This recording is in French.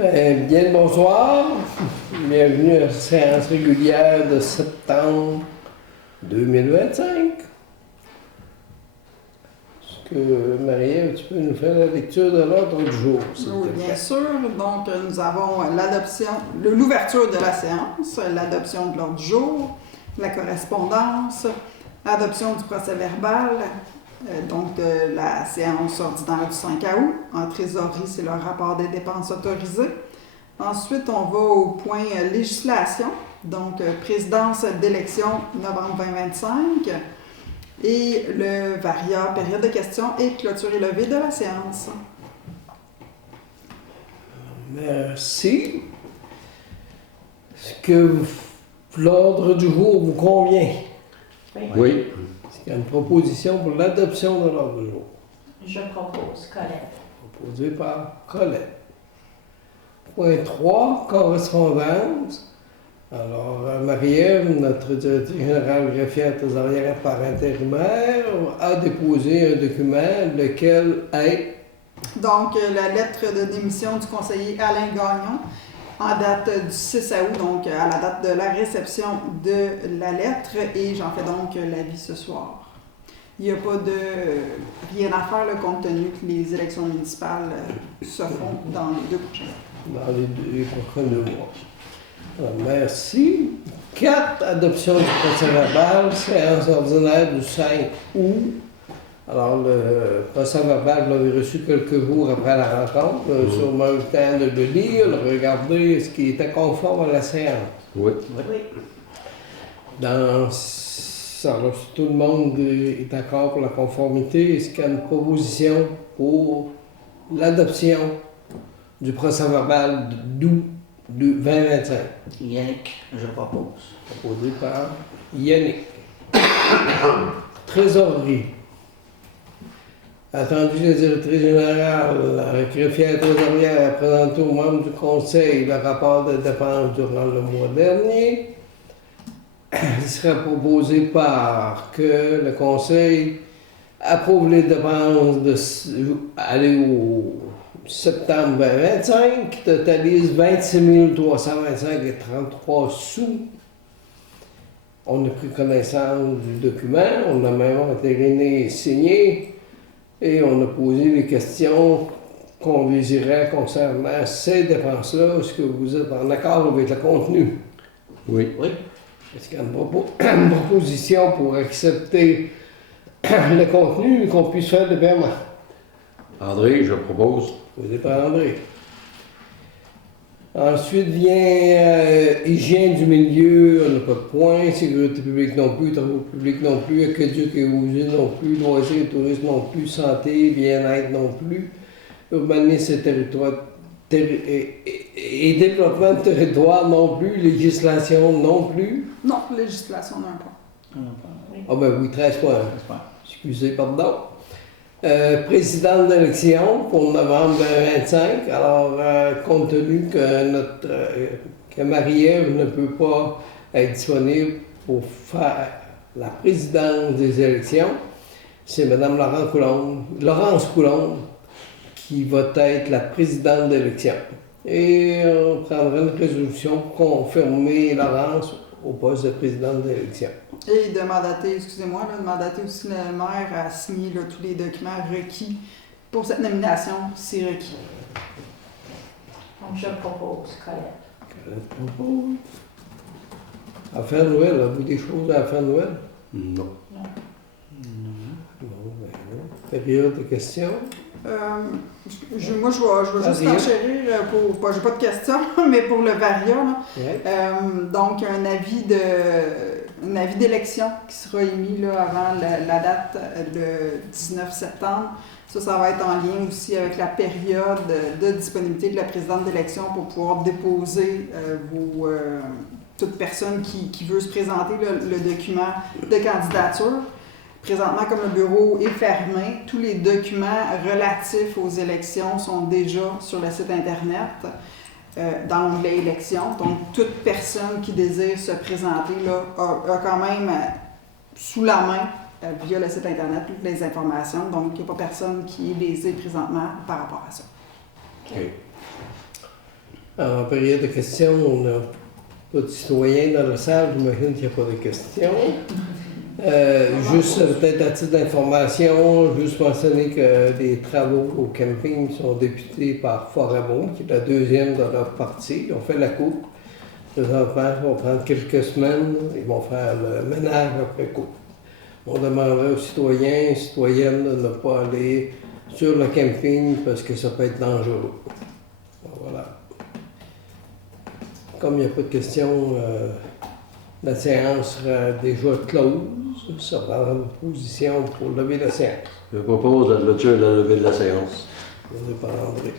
Bien le bonsoir. Bienvenue à la séance régulière de septembre 2025. Est-ce que, Marie-Ève, tu peux nous faire la lecture de l'ordre du jour, s'il Oui, te plaît? bien sûr. Donc, nous avons l'ouverture de la séance, l'adoption de l'ordre du jour, la correspondance, l'adoption du procès-verbal, donc de la séance ordinaire du 5 août. En trésorerie, c'est le rapport des dépenses autorisées. Ensuite, on va au point législation, donc présidence d'élection novembre 2025 et le varia, période de questions et clôture et levée de la séance. Merci. Est-ce que l'ordre du jour vous convient? Oui. Est-ce qu'il y a une proposition pour l'adoption de l'ordre du jour? Je propose, Colette. Proposée par Colette. Point 3, correspondance. Alors, Marie-Ève, notre directrice générale greffière trésorière par intérimaire, a déposé un document, lequel est... Donc, la lettre de démission du conseiller Alain Gagnon, en date du 6 août, donc à la date de la réception de la lettre, et j'en fais donc l'avis ce soir. Il n'y a pas de rien à faire, là, compte tenu que les élections municipales se font dans les 2 prochains mois. Dans les prochains 2 mois. Alors, merci. 4, adoption du procès-verbal, séance ordinaire du 5 août. Alors, le procès-verbal, vous l'avez reçu quelques jours après la rencontre. Vous avez sûrement eu le temps de le lire, de regarder ce qui était conforme à la séance. Oui. Alors, si tout le monde est d'accord pour la conformité, est-ce qu'il y a une proposition pour l'adoption du procès-verbal d'août 2025? Yannick, je propose. Proposé par Yannick. Trésorerie. Attendu la directrice générale, la greffière trésorière a présenté aux membres du conseil le rapport de dépenses durant le mois dernier. Il serait proposé par que le conseil approuve les dépenses aller au septembre 2025 qui totalise 26 325,33 sous. On a pris connaissance du document, on a même entériné et signé, et on a posé les questions qu'on désirait concernant ces dépenses-là. Est-ce que vous êtes en accord avec le contenu? Oui. Oui. Est-ce qu'il y a une proposition pour accepter le contenu et qu'on puisse faire le paiement? André, je propose. Posé par André. Ensuite vient hygiène du milieu, on n'a pas de point, sécurité publique non plus, travaux publics non plus, aqueduc et usines non plus, loisirs et tourisme non plus, santé, bien-être non plus, urbanisme et territoire et développement de territoire non plus, législation non plus. Non, législation d'un point. Ah ben oui, 13 points. Excusez, pardon. Présidente d'élection pour novembre 2025. Alors, compte tenu que Marie-Ève ne peut pas être disponible pour faire la présidence des élections, c'est Mme Laurence Coulombe qui va être la présidente d'élection. Et on prendra une résolution pour confirmer Laurence au poste de présidente d'élection. Et de mandater, de mandater aussi le maire à signer là, tous les documents requis pour cette nomination, si requis. Donc, je propose, Colette. Colette propose. Affaire Noël, avez-vous des choses à faire Noël? Non. Bon, ben non. Période de questions. Moi, je vais juste enchérir pour. J'ai pas de questions, mais pour le varia. Là. Ouais. Donc, un avis d'élection qui sera émis là, avant la date, le 19 septembre. Ça va être en lien aussi avec la période de disponibilité de la présidente d'élection pour pouvoir déposer toute personne qui veut se présenter le document de candidature. Présentement, comme le bureau est fermé, tous les documents relatifs aux élections sont déjà sur le site Internet, dans l'onglet élections. Donc, toute personne qui désire se présenter là, a quand même sous la main, via le site Internet, toutes les informations. Donc, il n'y a pas personne qui est lésé présentement par rapport à ça. OK. En période de questions, on n'a pas de citoyens dans la salle, j'imagine qu'il n'y a pas de questions. Juste peut-être à titre d'information, juste mentionner que les travaux au camping sont débutés par Foramo, qui est la deuxième de leur partie. Ils ont fait la coupe. Présentement, ça va prendre quelques semaines. Ils vont faire le ménage après coupe. On demanderait aux citoyens et citoyennes de ne pas aller sur le camping parce que ça peut être dangereux. Voilà. Comme il n'y a pas de questions, la séance sera déjà close. Ça prendra une position pour lever la séance. Je propose la clôture et la levée de la séance. Je ne pas André.